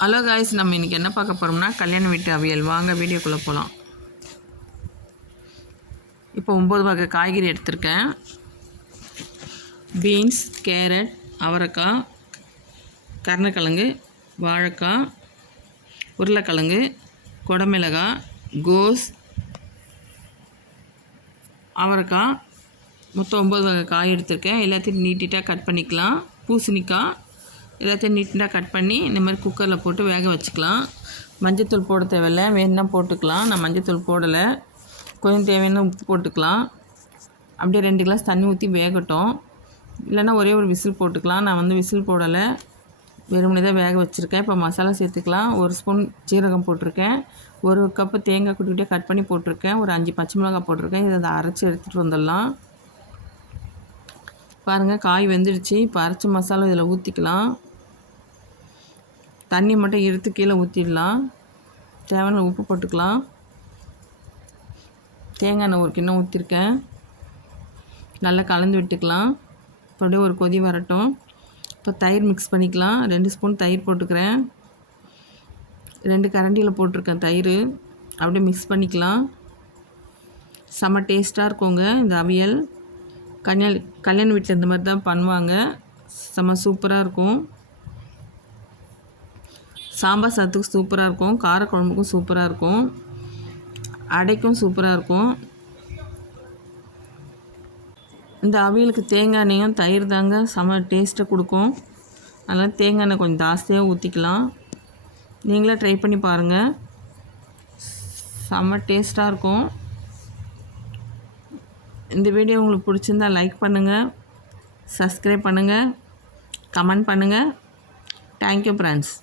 Hello guys, நம்ம இன்றைக்கி என்ன பார்க்க போகிறோம்னா கல்யாண வீட்டு அவியல். வாங்க வீடியோக்குள்ளே போகலாம். இப்போ 9 வகை காய்கறி எடுத்திருக்கேன். பீன்ஸ், கேரட், அவரைக்காய், கருணக்கிழங்கு, வாழைக்காய், உருளைக்கிழங்கு, குடமிளகாய், கோஸ், அவரைக்காய், மொத்தம் 9 வகை காய் எடுத்திருக்கேன். எல்லாத்தையும் நீட்டாக கட் பண்ணிக்கலாம். பூசணிக்காய் எல்லாத்தையும் நீட்டாக கட் பண்ணி இந்த மாதிரி குக்கரில் போட்டு வேக வச்சுக்கலாம். மஞ்சத்தூள் போட தேவையில்லை, வேணுன்னா போட்டுக்கலாம். நான் மஞ்சத்தூள் போடலை. கொஞ்சம் தேவையான உப்பு போட்டுக்கலாம். அப்படியே 2 கிளாஸ் தண்ணி ஊற்றி வேகட்டும். இல்லைன்னா ஒரே ஒரு விசில் போட்டுக்கலாம். நான் விசில் போடலை, வெறுமனே தான் வேக வச்சுருக்கேன். இப்போ மசாலா சேர்த்துக்கலாம். 1 ஸ்பூன் சீரகம் போட்டிருக்கேன். 1 கப்பு தேங்காய் குட்டிகிட்டே கட் பண்ணி போட்டிருக்கேன். ஒரு 5 பச்சை மிளகாய் போட்டிருக்கேன். இதை அரைச்சி எடுத்துகிட்டு வந்துடலாம். பாருங்கள், காய் வெந்துடுச்சு. இப்போ அரைச்ச மசாலா இதில் ஊற்றிக்கலாம். தண்ணி மட்டும் எடுத்து கீழே ஊற்றிடலாம். தேவையான உப்பு போட்டுக்கலாம். தேங்காய் எண்ணெய் 1 கிண்ணம் ஊற்றிருக்கேன். நல்லா கலந்து விட்டுக்கலாம். அப்படியே ஒரு கொதி வரட்டும். இப்போ தயிர் மிக்ஸ் பண்ணிக்கலாம். 2 ஸ்பூன் தயிர் போட்டுக்கிறேன். 2 கரண்டியில் போட்டிருக்கேன் தயிர். அப்படியே மிக்ஸ் பண்ணிக்கலாம். செம்ம டேஸ்ட்டாக இருக்குங்க இந்த அவியல். கல்யாண வீட்டில் இந்த மாதிரி தான் பண்ணுவாங்க. செம்ம சூப்பராக இருக்கும். சாம்பார் சாதத்துக்கு சூப்பராக இருக்கும். காரக்குழம்புக்கும் சூப்பராக இருக்கும். அடைக்கும் சூப்பராக இருக்கும். இந்த அவியலுக்கு தேங்காய் எண்ணெயும் தயிர் தாங்க செம்ம டேஸ்ட்டை கொடுக்கும். அதனால் தேங்காய் எண்ணெய் கொஞ்சம் ஜாஸ்தியாக ஊற்றிக்கலாம். நீங்களே ட்ரை பண்ணி பாருங்கள், செம்ம டேஸ்ட்டாக இருக்கும். இந்த வீடியோ உங்களுக்கு பிடிச்சிருந்தால் லைக் பண்ணுங்கள், சப்ஸ்கிரைப் பண்ணுங்கள், கமெண்ட் பண்ணுங்கள். Thank you friends.